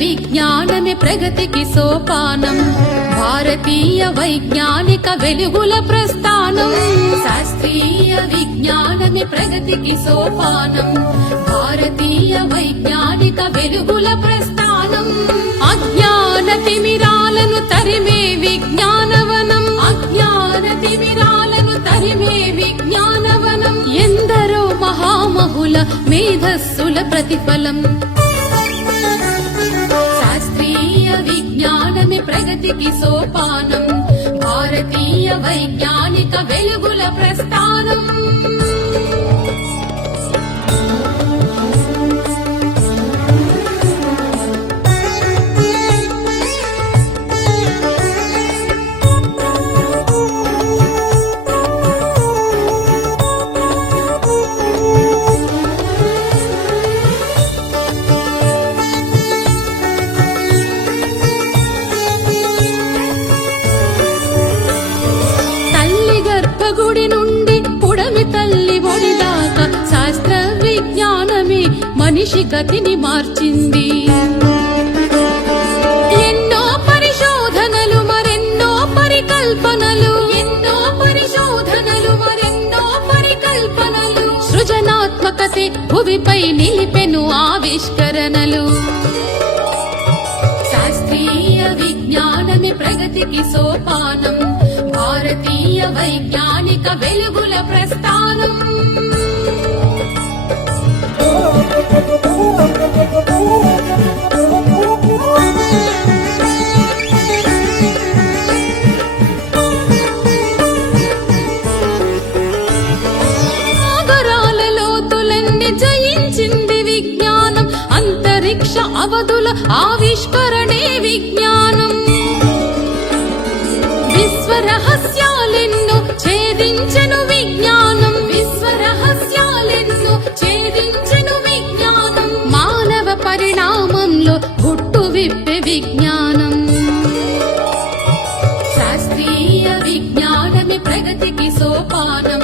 విజ్ఞానమే ప్రగతికి సోపానం, భారతీయ వైజ్ఞానిక వెలుగుల ప్రస్థానం. శాస్త్రీయ విజ్ఞానమే ప్రగతికి సోపానం, భారతీయ వైజ్ఞానిక వెలుగుల ప్రస్థానం. అజ్ఞాన తిమిరాలను తరిమే విజ్ఞానవనం, అజ్ఞాన తిమిరాలను తరిమే విజ్ఞానవనం. ఎందరో మహామహుల మేధస్సుల ప్రతిఫలం. శాస్త్రీయ విజ్ఞానమే ప్రగతికి సోపానం, భారతీయ వైజ్ఞానిక వెలుగుల ప్రస్థానం. గుడి నుండి పుడమి తల్లి ఒడి దాకా శాస్త్ర విజ్ఞానమే మనిషి గతిని మార్చింది. ఎన్నో పరిశోధనలు మరెన్నో పరికల్పనలు, ఎన్నో పరిశోధనలు మరెన్నో పరికల్పనలు. సృజనాత్మకతే భువిపై నిలిపెను ఆవిష్కరణలు. శాస్త్రీయ విజ్ఞానమే ప్రగతికి సోపానం, భారతీయ వైజ్ఞానిక వెలుగుల ప్రస్థానం. సాగరాల లోతులన్నీ జయించింది విజ్ఞానం, అంతరిక్ష అవధుల ఆవిష్కరణే విజ్ఞానం. విశ్వరహస్యాలెన్నో ఛేదించెను విజ్ఞానం, విశ్వరహస్యాలెన్నో ఛేదించెను విజ్ఞానం. మానవ పరిణామంలో గుట్టు విప్పే విజ్ఞానం. శాస్త్రీయ విజ్ఞానమే ప్రగతికి సోపానం,